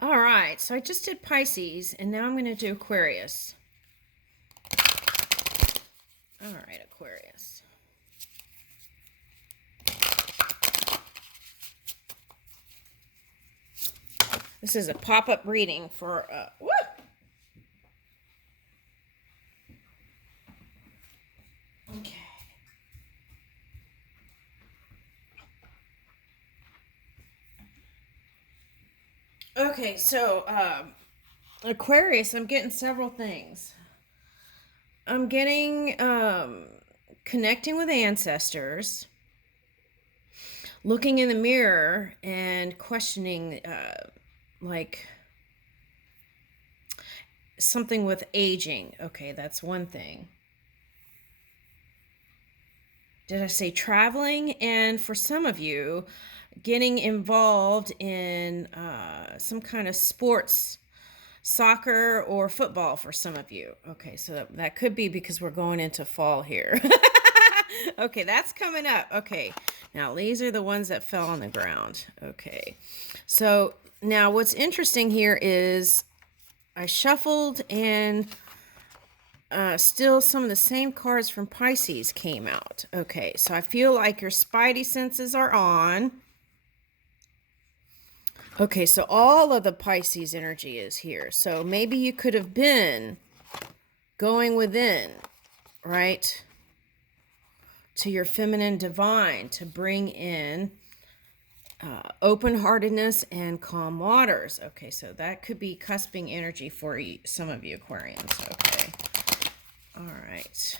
All right, so I just did Pisces, and now I'm going to do Aquarius. All right, Aquarius. This is a pop-up reading for, woo! Okay. Okay, so, Aquarius, I'm getting several things. I'm getting, connecting with ancestors, looking in the mirror and questioning, like, something with aging. Okay, that's one thing. Did I say traveling? And for some of you, getting involved in some kind of sports, soccer or football for some of you. Okay, so that could be because we're going into fall here. Okay, that's coming up. Okay, now these are the ones that fell on the ground. Okay, so now what's interesting here is I shuffled and still some of the same cards from Pisces came out. Okay, so I feel like your spidey senses are on. Okay, so all of the Pisces energy is here. So maybe you could have been going within, right, to your feminine divine to bring in open-heartedness and calm waters. Okay, so that could be cusping energy for some of you Aquarians. Okay, all right.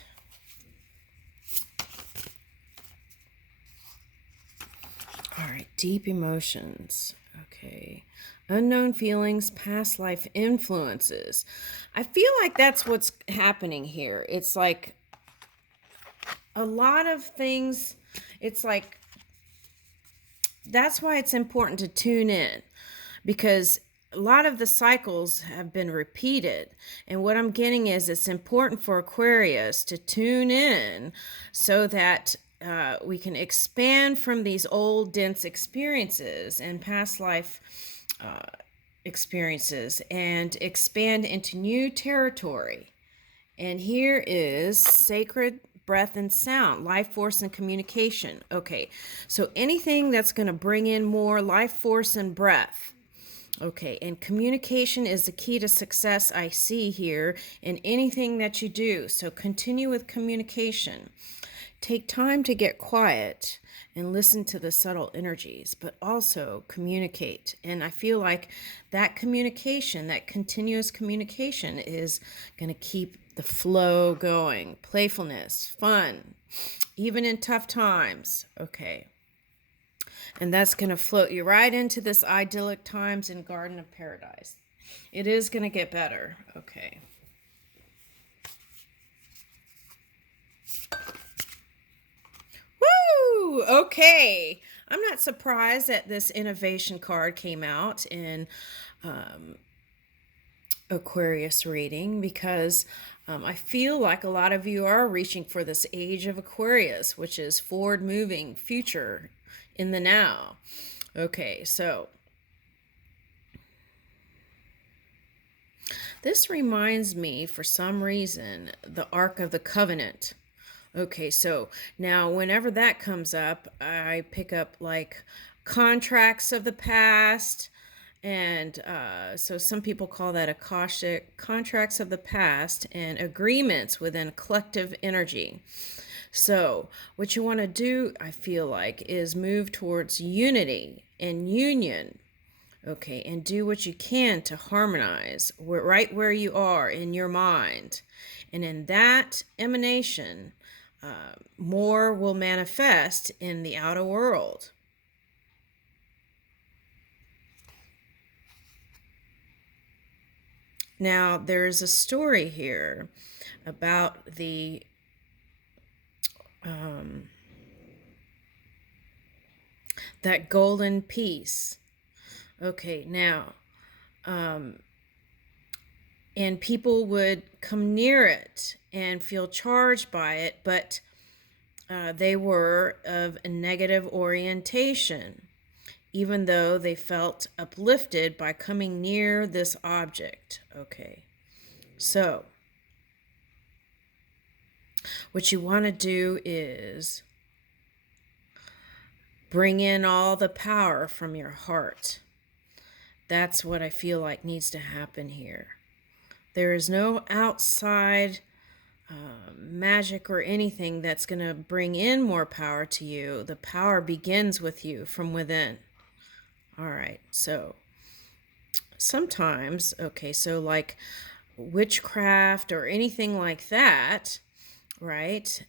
All right, deep emotions. Okay. Unknown feelings, past life influences. I feel like that's what's happening here. It's like a lot of things, it's like that's why it's important to tune in, because a lot of the cycles have been repeated. And what I'm getting is it's important for Aquarius to tune in so that we can expand from these old dense experiences and past life experiences and expand into new territory. And here is sacred breath and sound, life force and communication. Okay, so anything that's going to bring in more life force and breath. Okay, and communication is the key to success I see here in anything that you do. So continue with communication. Take time to get quiet and listen to the subtle energies, but also communicate. And I feel like that communication, that continuous communication, is going to keep the flow going. Playfulness, fun, even in tough times. Okay. And that's going to float you right into this idyllic times in Garden of Paradise. It is going to get better. Okay. Woo! Okay. I'm not surprised that this innovation card came out in Aquarius reading, because I feel like a lot of you are reaching for this age of Aquarius, which is forward moving future in the now. Okay, so this reminds me, for some reason, the Ark of the Covenant. Okay, so now whenever that comes up, I pick up like contracts of the past. And so some people call that Akashic contracts of the past and agreements within collective energy. So what you want to do, I feel like, is move towards unity and union. Okay, and do what you can to harmonize right where you are in your mind. And in that emanation, more will manifest in the outer world. Now, there's a story here about that golden piece. Okay, now, and people would come near it and feel charged by it, but they were of a negative orientation. even though they felt uplifted by coming near this object. Okay, so what you want to do is bring in all the power from your heart. That's what I feel like needs to happen here. There is no outside magic or anything that's going to bring in more power to you. The power begins with you from within. All right, so sometimes, okay, so like witchcraft or anything like that, right?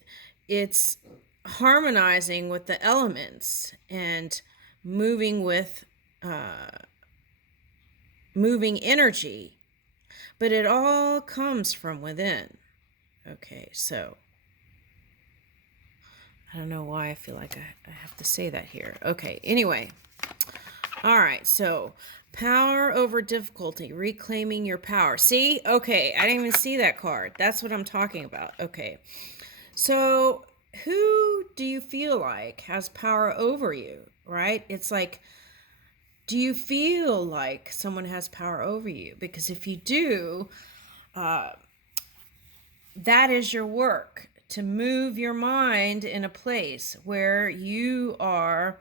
It's harmonizing with the elements and moving with moving energy, but it all comes from within. Okay, so I don't know why I feel like I have to say that here. Okay, anyway. All right, so power over difficulty, reclaiming your power. See? Okay, I didn't even see that card. That's what I'm talking about. Okay, so who do you feel like has power over you, right? It's like, do you feel like someone has power over you? Because if you do, that is your work, to move your mind in a place where you are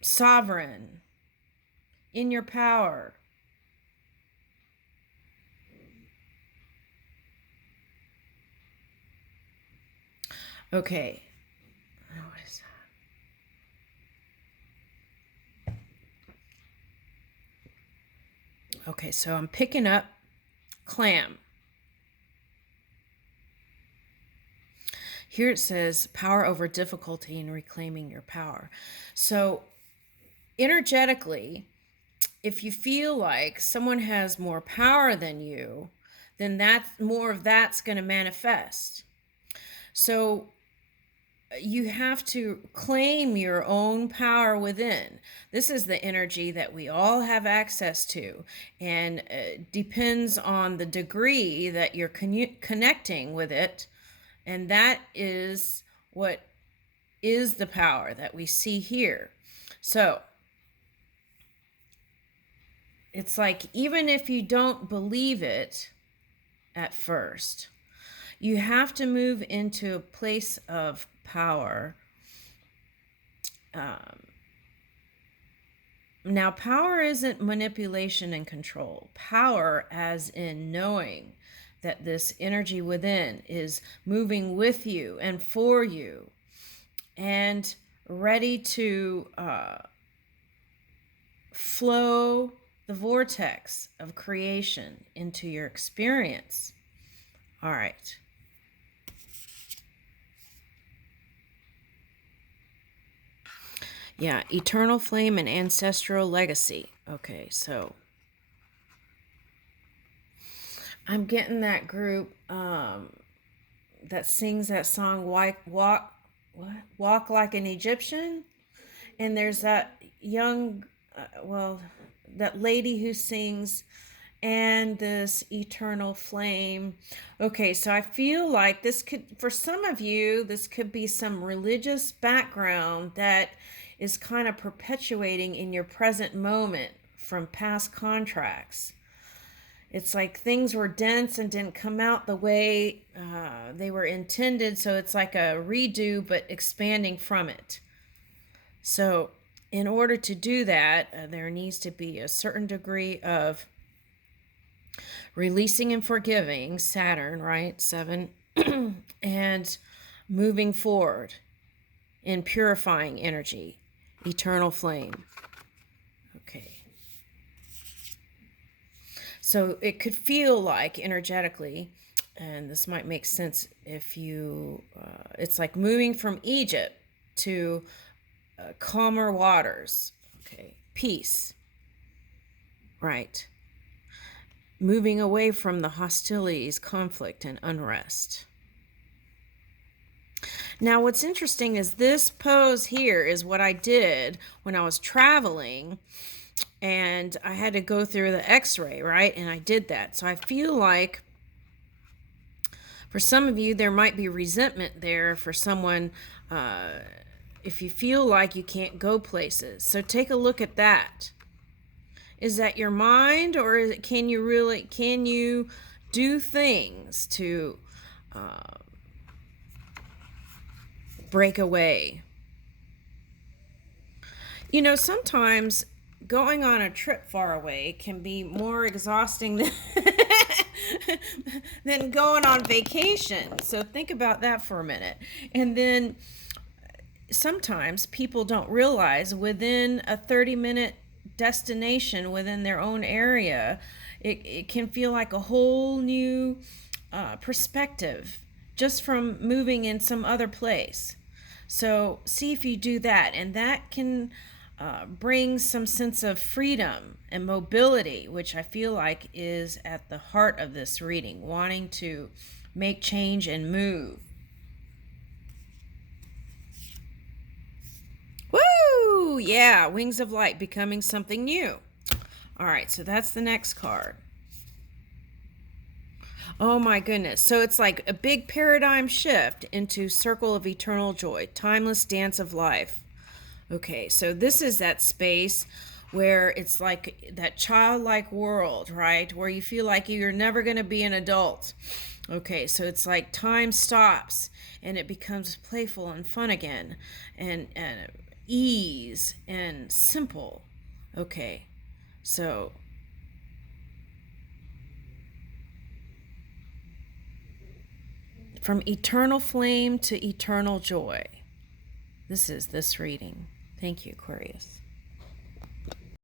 sovereign in your power. Okay. What is that? Okay, so I'm picking up clam. Here it says power over difficulty and reclaiming your power. So energetically, if you feel like someone has more power than you, then that's more of that's going to manifest. So you have to claim your own power within. This is the energy that we all have access to, and depends on the degree that you're connecting with it. And that is what is the power that we see here. So it's like, even if you don't believe it at first, you have to move into a place of power. Now, power isn't manipulation and control. Power as in knowing that this energy within is moving with you and for you and ready to flow the vortex of creation into your experience. All right. Yeah, eternal flame and ancestral legacy. Okay, so I'm getting that group that sings that song Walk Like an Egyptian. And there's that young, that lady who sings, and this eternal flame. Okay, so I feel like this could, for some of you, this could be some religious background that is kind of perpetuating in your present moment from past contracts. It's like things were dense and didn't come out the way they were intended, so it's like a redo but expanding from it. So in order to do that, there needs to be a certain degree of releasing and forgiving, Saturn, right? 7, and moving forward in purifying energy, eternal flame. Okay. So it could feel like energetically, and this might make sense if you, it's like moving from Egypt to calmer waters. Okay, peace. Right. Moving away from the hostilities, conflict, and unrest. Now, what's interesting is this pose here is what I did when I was traveling, and I had to go through the x-ray, right? And I did that. So I feel like for some of you, there might be resentment there for someone if you feel like you can't go places. So take a look at that. Is that your mind, or can you do things to break away? You know, sometimes going on a trip far away can be more exhausting than going on vacation. So think about that for a minute. And then sometimes people don't realize within a 30-minute destination within their own area, it can feel like a whole new perspective just from moving in some other place. So see if you do that, and that can bring some sense of freedom and mobility, which I feel like is at the heart of this reading, wanting to make change and move. Woo! Yeah, wings of light, becoming something new. All right, so that's the next card. Oh my goodness. So it's like a big paradigm shift into circle of eternal joy, timeless dance of life. Okay, so this is that space where it's like that childlike world, right? Where you feel like you're never going to be an adult. Okay, so it's like time stops and it becomes playful and fun again, and ease and simple. Okay, so from eternal flame to eternal joy. This is this reading. Thank you, Aquarius.